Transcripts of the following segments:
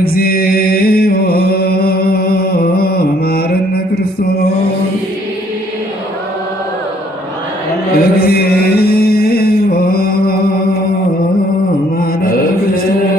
እግዚኦ መሐረነ ክርስቶስ እግዚኦ መሐረነ ክርስቶስ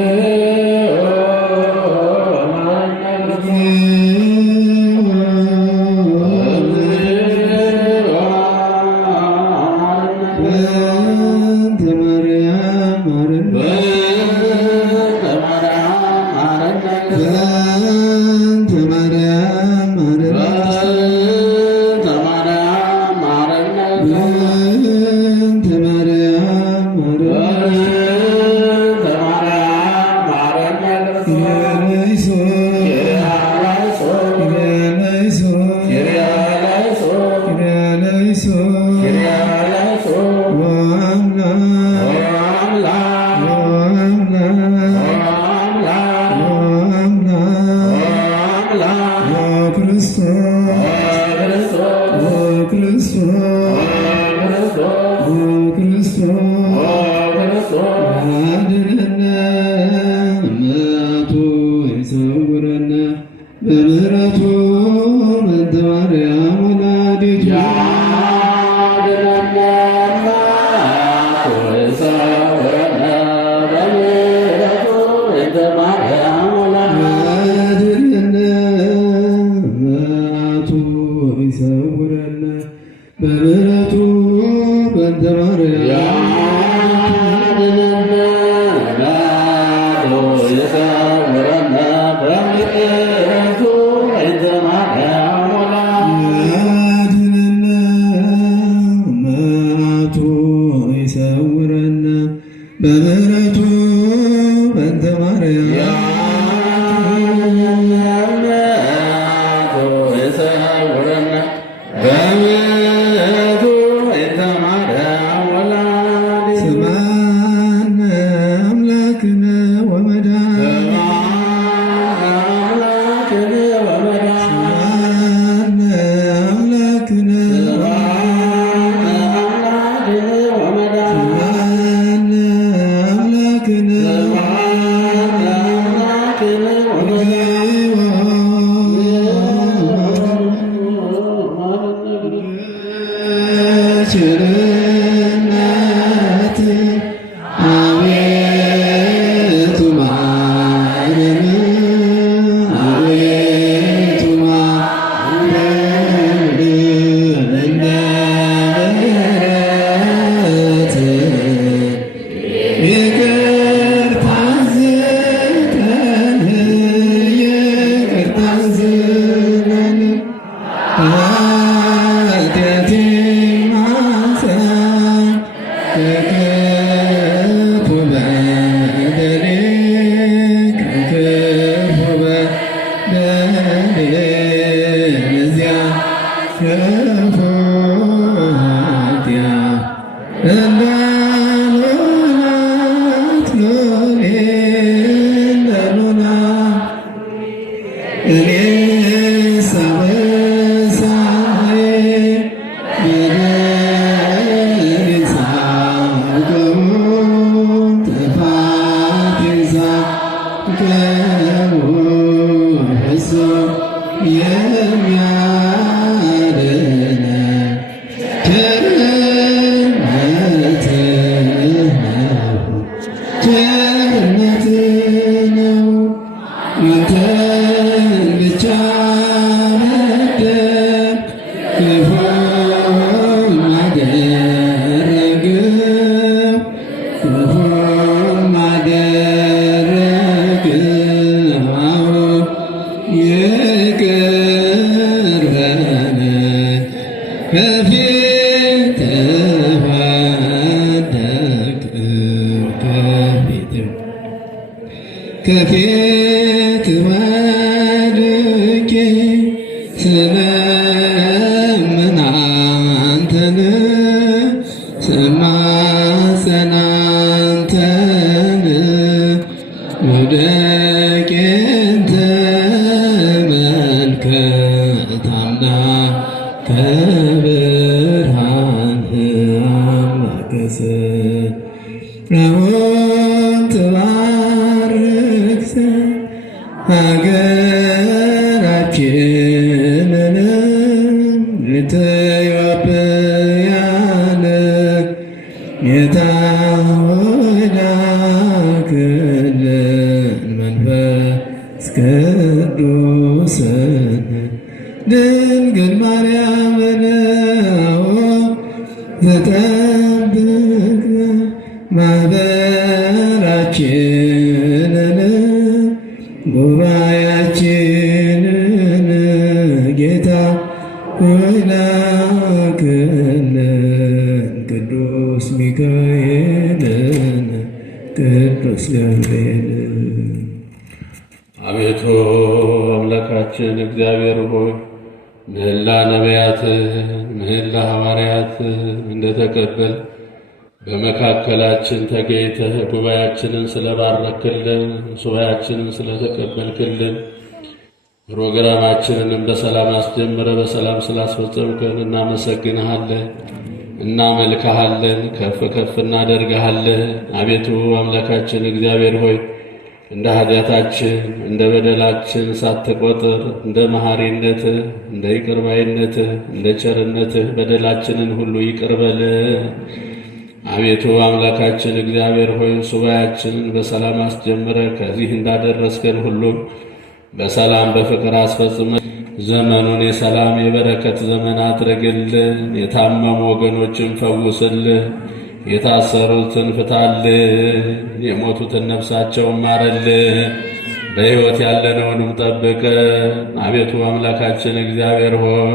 ከፊት ወድቄ ስለምን አንተን ስማጸን አንተን መውደቄን ተመልከት አምላከ ብርሃን አምላከ ሀገራችንንም ኢትዮጵያን ጌታ ሆይ ላክልን መንፈስ ቅዱስን ድንግል ማርያምን ተጠብቅ ማኅበራችንን ጉባኤያችንን ጌታ ሆይ ላክልን ቅዱስ ሚካኤልን ቅዱስ ገብርኤልን። አቤቱ አምላካችን እግዚአብሔር ሆይ ምህላ ነቢያትን ምህላ ሐዋርያትን እንደተቀበል በመካከላችን ተገኝተህ ጉባኤያችንን ስለባረክልን ሱባኤያችንን ስለተቀበልክልን ፕሮግራማችንንም በሰላም አስጀምረ በሰላም ስላስፈጸምከን እናመሰግንሃለን፣ እናመልክሃለን፣ ከፍ ከፍ እናደርግሃለን። አቤቱ አምላካችን እግዚአብሔር ሆይ እንደ ኃጢአታችን እንደ በደላችን ሳትቆጥር እንደ መሐሪነትህ እንደ ይቅርባይነትህ እንደ ቸርነትህ በደላችንን ሁሉ ይቅር በል። አቤቱ አምላካችን እግዚአብሔር ሆይ ሱባኤያችንን በሰላም አስጀምረ ከዚህ እንዳደረስከን ሁሉ በሰላም በፍቅር አስፈጽመ ዘመኑን የሰላም የበረከት ዘመን አድርግልን። የታመሙ ወገኖችን ፈውስልን፣ የታሰሩትን ፍታልን፣ የሞቱትን ነፍሳቸውን ማረልን፣ በሕይወት ያለነውንም ጠብቀን። አቤቱ አምላካችን እግዚአብሔር ሆይ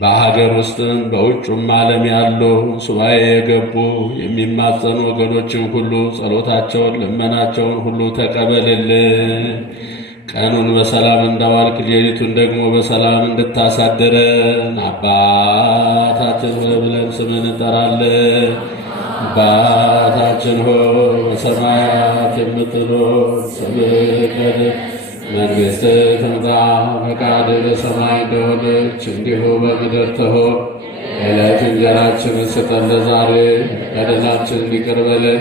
በሀገር ውስጥም በውጩም ዓለም ያሉ ሱባኤ የገቡ የሚማጸኑ ወገኖችን ሁሉ ጸሎታቸውን ልመናቸውን ሁሉ ተቀበልልን። ቀኑን በሰላም እንዳዋልክ ሌሊቱን ደግሞ በሰላም እንድታሳድረን አባታችን ሆይ ብለን ስምን እንጠራለን። አባታችን ሆይ በሰማያት የምትኖር ስምህ ይቀደስ፣ መንግሥትህ ትምጣ፣ ፈቃድህ በሰማይ እንደሆነች እንዲሁ በምድር ትሁን። የዕለት እንጀራችንን ስጠን ዛሬ፣ በደላችንን ይቅር በለን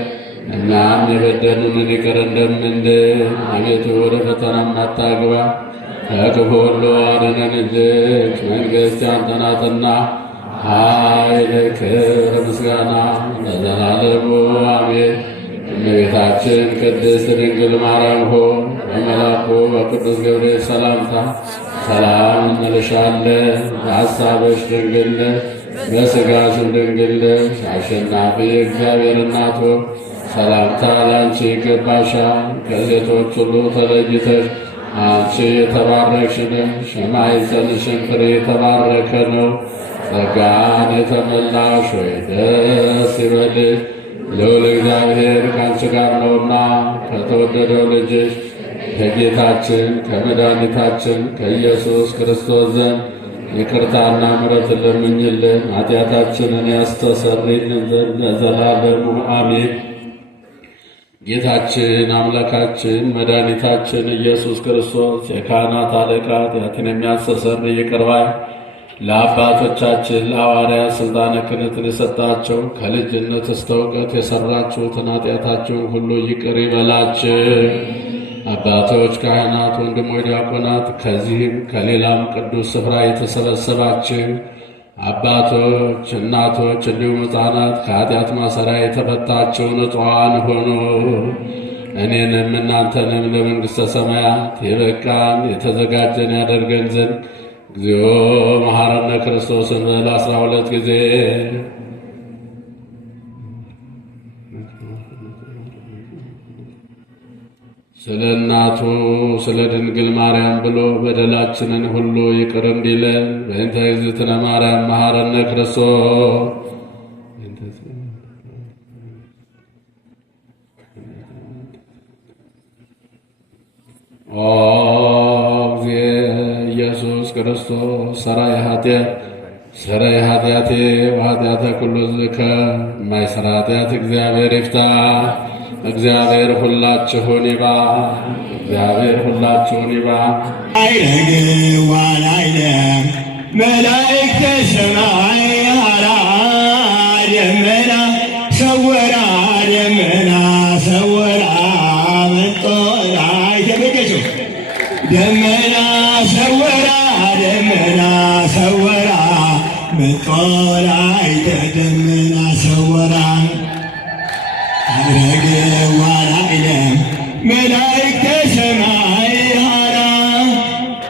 እኛም የበደሉንን ይቅር እንደምንል። አቤቱ ወደ ፈተናም አታግባን ከክፉ ሁሉ አድነን እንጂ መንግሥት ያንተ ናትና ኃይል፣ ክብር፣ ምስጋና ለዘላለሙ አሜን። እመቤታችን ቅድስት ድንግል ማርያም ሆይ በመልአኩ በቅዱስ ገብርኤል ሰላምታ ሰላም እንልሻለን። በሐሳብሽ ድንግል ነሽ፣ በሥጋሽም ድንግል ነሽ። አሸናፊ እግዚአብሔር እናት ሆይ ሰላምታ ላንቺ ይገባሻል። ከሴቶች ሁሉ ተለይተሽ አንቺ የተባረክሽ ነሽ፣ የማኅፀንሽም ፍሬ የተባረከ ነው። ጸጋን የተመላሽ ሆይ ደስ ይበልሽ፣ ልዑል እግዚአብሔር ከአንቺ ጋር ነውና ከተወደደው ልጅሽ ከጌታችን ከመድኃኒታችን ከኢየሱስ ክርስቶስ ዘንድ ይቅርታና ምሕረትን ለምኝልን ኃጢአታችንን ያስተሰርይልን ዘንድ ለዘላለሙ አሜን። ጌታችን አምላካችን መድኃኒታችን ኢየሱስ ክርስቶስ የካህናት አለቃ ኃጢአትን የሚያስተሰርይ ይቅር ባይ ለአባቶቻችን ለሐዋርያት ሥልጣነ ክህነትን የሰጣቸው ከልጅነት እስከ እውቀት የሠራችሁትን ኃጢአታችሁን ሁሉ ይቅር ይበላችሁ። አባቶች፣ ካህናት፣ ወንድሞች ዲያቆናት፣ ከዚህም ከሌላም ቅዱስ ስፍራ የተሰበሰባችሁ አባቶች፣ እናቶች እንዲሁም ሕፃናት ከኃጢአት ማሰሪያ የተፈታችሁ ንጹሐን ሆኑ። እኔንም እናንተንም ለመንግሥተ ሰማያት የበቃን የተዘጋጀን ያደርገን ዘንድ እግዚኦ መሐረነ ክርስቶስን በል 12 ጊዜ። ስለ እናቱ ስለ ድንግል ማርያም ብሎ በደላችንን ሁሉ ይቅር እንዲለን በእንተ እግዝእትነ ማርያም መሐረነ ክርስቶስ። ኦ ኢየሱስ ክርስቶስ ሠራየ ኃጢአቴ ወኃጢአተ ኩሉ ሕዝብከ የማይሠራ ኃጢአት እግዚአብሔር ይፍታ። እግዚአብሔር ሁላችሁን ይባርክ። እግዚአብሔር ሁላችሁን ይባርክ። አይረግዋ ላይለም መላእክተ ሰማይ ሀራ ደመና ሰወራ ደመና ሰወራ መንጦራ ይተበገሱ ደመና ሰወራ ደመና ሰወራ መጦላይተ ደመና ሰወራ አረገዋ ላዕለም መላእክተ ሰማይ ሃራ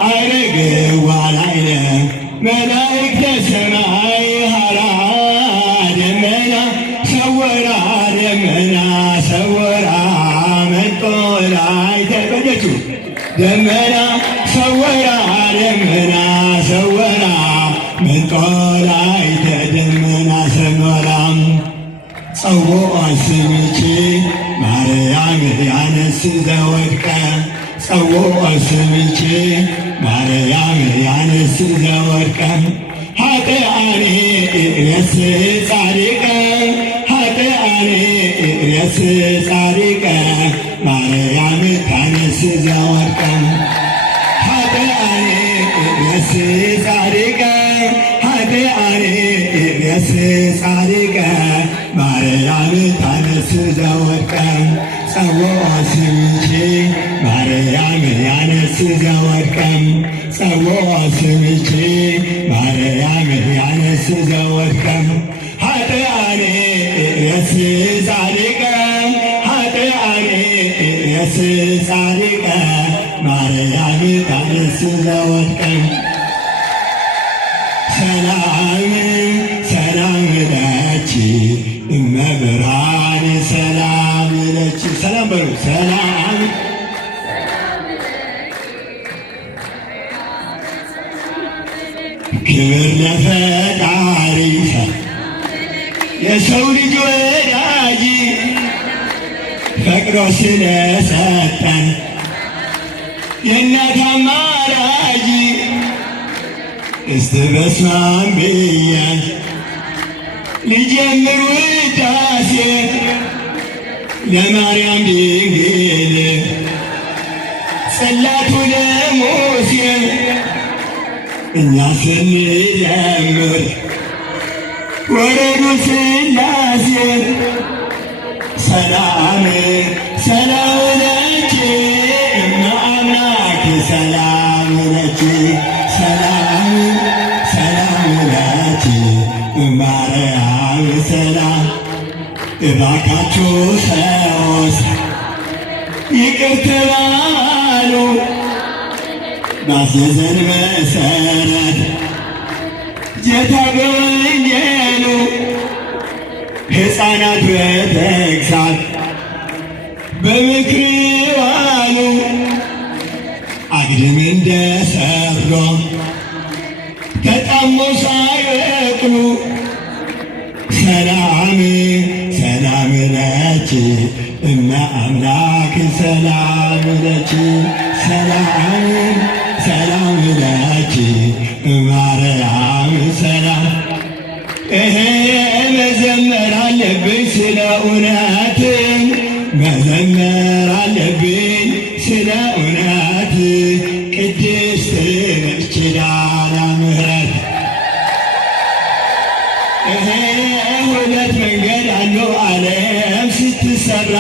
አረገዋ ላዕለም መላእክተ ሰማይ ሃራ ደመና ሰወራ ደመና ሰወራ መጦላይተ በደቱ ደመና ሰወራ ደመና ሰወራ መጦላይተ ደመና ሰወራ ጸውዖ ስምኪ ማርያም ያነስ ዘወድቀ ጸውዖ ስምኪ ማርያም ያነስ ዘወድቀ ኃጥኣኒ እሬስ ጻድቀ ኃጥኣኒ እሬስ ጻድቀ ማርያም ታነስ ዘወድቀ ኃጥኣኒ እሬስ ጻድቀ ኃጥኣኒ እሬስ ጻድቀ ማርያም ታነስ ዘወድቀ ጸውዖ ስምኪ ማርያም ያነስ ዘወድቀ ጸውዖ ስምኪ ማርያም ያነስ ዘወድቀ ኃጥኣኒ እሬስ ጻድቀ ኃጥኣኒ እሬስ ጻድቀ ማርያም ታነስ ዘወድቀ ሰላም ሰላም ለኪ እመብርሃን ሰላም ለኪ ሰላም በሉ ሰላም ክብር ለፈጣሪ የሰው ልጅ ወዳጅ ፈቅዶ ስለሰጠን የእናት አማላጅ እስቲ በስመ አብ ብዬ ልጀምር ውዳሴ ለማርያም ድንግል ጽላቱ ለሙሴ እኛ ስንዘምር ወረዱ ሥላሴ ሰላም ሰላም ለኪ እመ አምላክ ሰላም ለኪ ሰላም ሰላም ለኪ ማርያም ሰላም እባካችሁ ሰዎች ይቅር ተባባሉ ባዘዘን መሰረት ጌታ በወንጌሉ ሕፃናት በተግሣጽ በምክር ዋሉ አግድም እንደሰሮ ተጣሞ ሳይበቅሉ ሰላም ሰላም ለኪ እመ አምላክ ሰላም ለኪ ሰላም ሰላም ለኪ ማርያም ሰላም መዘመር አለብኝ ስለ እውነት መዘመር አለብኝ ስለ እውነት ቅድስት ነች ኪዳነ ምሕረት ሁለት መንገድ አለው ዓለም ስትሰራ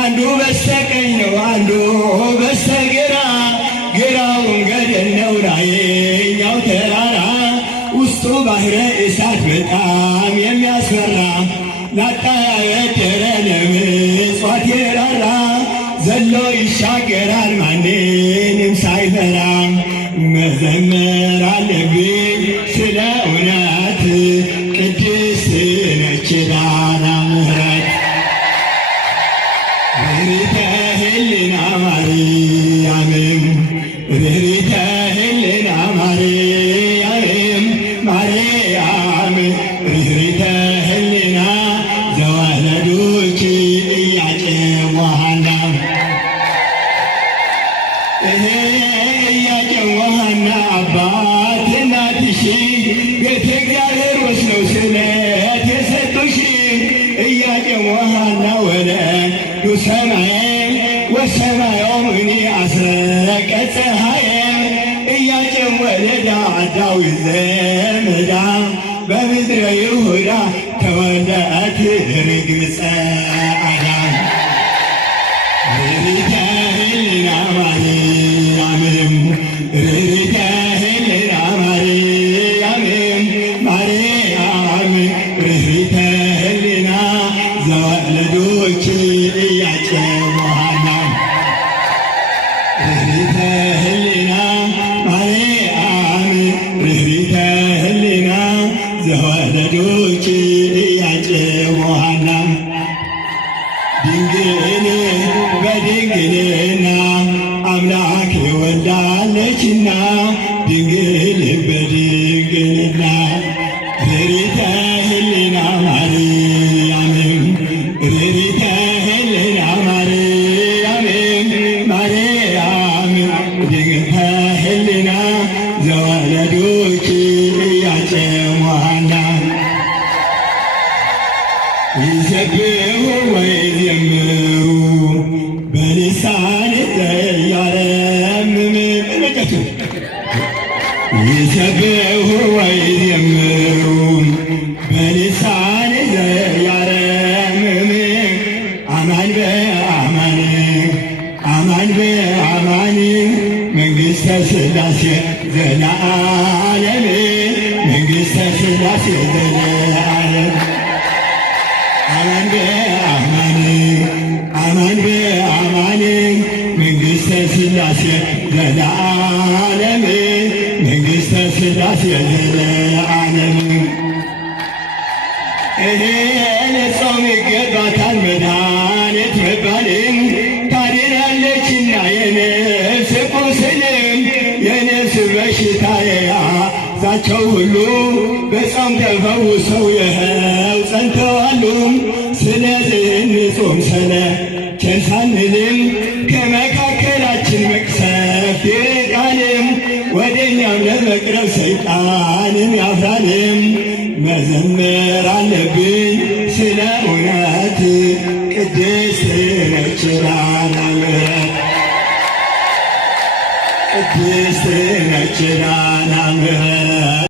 አንዱ በስተቀኝ ነው አንዱ በስተግራ ግራውን ገደል ነው ላይኛው ተራራ ውስጡ ባሕረ እሳት በጣም የሚያስፈራ ላጣ ያበደረ ለምጽዋት የራራ ዘሎ ይሻገራል ማንንም ሳይፈራ መዘመር አለብኝ ስለ እውነት ቅድስት ነች ኪዳነ ምሕረት ርኅራኄ ሕሊና ማርያምም ርኅራኄ ሕሊና ማርያምም ማርያም ርኅራኄ ሕሊና ዘወለዱኪ ኢያቄም ወሐና ኢያቄም ወሐና አባት እናትሽ ቤተ እግዚአብሔር ወስነው ስለት የሰጡሽ ኢያቄም ወሐና ወለዱ ሰማየ ወሰማዮሙኒ አስረቀ ፀሐየ ኢያቄም ወለዳ ዳዊት ዘመዳ በምድረ ይሁዳ ተወልደት ርግብ ጸዓዳ ርኅራኄ ሕሊና ማርያም ርኅሪተ ህሊና ማርያም ርኅሪተ ህሊና ዘወለዶች ኢያቄም ወሐና ድንግል በድንግልና አምላክ ወልዳለችና ድንግል በድንግልና ርኅሪተ ህሊና ማርያም ርኅሪተ ህሊና ማርያም ማርያም ድንግል ህሊና ዘወለዶች ኢያቄም ወሐና ይሰብሑ ወይዘምሩ በልሳን ዘያረምም ይሰብሑ ወይዘምሩ በልሳን ዘያረምም አማን በአማን አማን በአማን መንግሥተ ሥላሴ ዘለዓለም መንግሥተ ሥላሴ ዘለዓለም አማን በአማን አማን በአማን መንግሥተ ሥላሴ ዘለዓለም መንግሥተ ሥላሴ ዘለዓለም እኔ ለጾም ይገባታል መድኃኒት መባልን ታድናለችና የነፍስ ቁስልም የነፍስ በሽታ የያዛቸው ሁሉ በጾም ተፈውሰው ይኸው ጸንተዋሉ። ስለዚህ እንጾም ሰለቸን ሳንልም ከመካከላችን መቅሰፍት ይርቃልም ወደ እኛም ለመቅረብ ሰይጣንም ያፍራልም። መዘመር አለብኝ ስለ እውነት ቅድስት ነች ኪዳነ ምሕረት ቅድስት ነች ኪዳነ ምሕረት